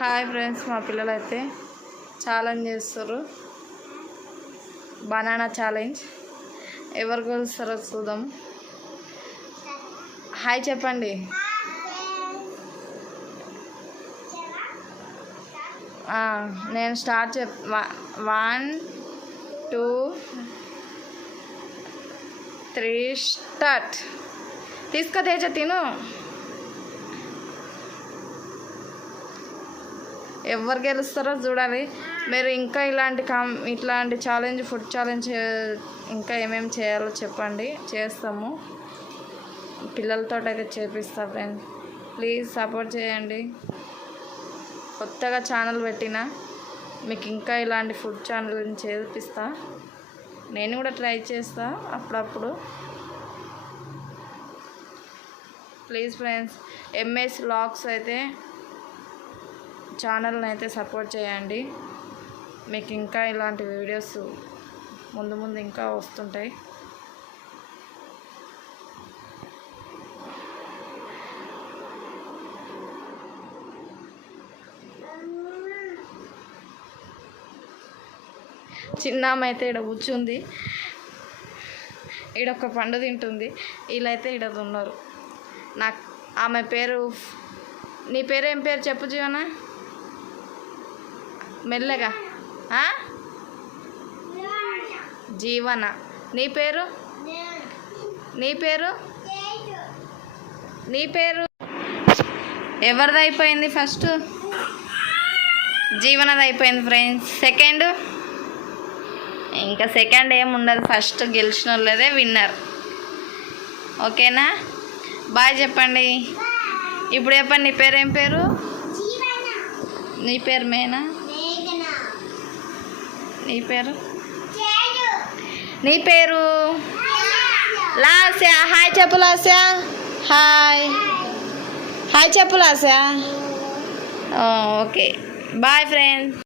Hi friends మా పిల్లలు అయితే ఛాలెంజ్ చేస్తారు బనానా ఛాలెంజ్ ఎవరు గెలుస్తారో చూద్దాం. హాయ్ చెప్పండి. నేను స్టార్ట్ చెప్ వన్ టూ త్రీ స్టార్ట్ తీసుకో తేజ తిను. ఎవరు గెలుస్తారో చూడాలి. మీరు ఇంకా ఇలాంటి కామ్ ఇట్లాంటి ఛాలెంజ్ ఫుడ్ ఛాలెంజ్ ఇంకా ఏమేమి చేయాలో చెప్పండి. చేస్తాము. పిల్లలతో అయితే చేపిస్తా ఫ్రెండ్ ప్లీజ్ సపోర్ట్ చేయండి. కొత్తగా ఛానల్ పెట్టిన మీకు ఇంకా ఇలాంటి ఫుడ్ ఛానల్ చేపిస్తా. నేను కూడా ట్రై చేస్తా అప్పుడప్పుడు. ప్లీజ్ ఫ్రెండ్స్ ఎంఎస్ లాగ్స్ అయితే ఛానల్ని అయితే సపోర్ట్ చేయండి. మీకు ఇంకా ఇలాంటి వీడియోస్ ముందు ముందు ఇంకా వస్తుంటాయి. చిన్న అయితే ఇక్కడ కూర్చుంది. ఈడొక పండు తింటుంది. వీళ్ళైతే ఈడ ఉన్నారు నాకు ఆమె పేరు నీ పేరు ఏం పేరు చెప్పు జీవనా? మెల్లగా? జీవన. నీ పేరు? నీ పేరు? నీ పేరు? ఎవరిది అయిపోయింది ఫస్ట్? జీవనది అయిపోయింది ఫ్రెండ్స్. సెకండ్? ఇంకా సెకండ్ ఏం ఉండదు. ఫస్ట్ గెలిచిన వాళ్ళదే విన్నర్. ఓకేనా? బాయ్ చెప్పండి. ఇప్పుడు చెప్పండి నీ పేరు ఏం పేరు? నీ పేరు మేనా? నీ పేరు? నీ పేరు? లాస్యా. హాయ్ చెప్పు లాస్యా. హాయ్. హాయ్. చెప్పు లాస్యా. ఓకే. Bye friends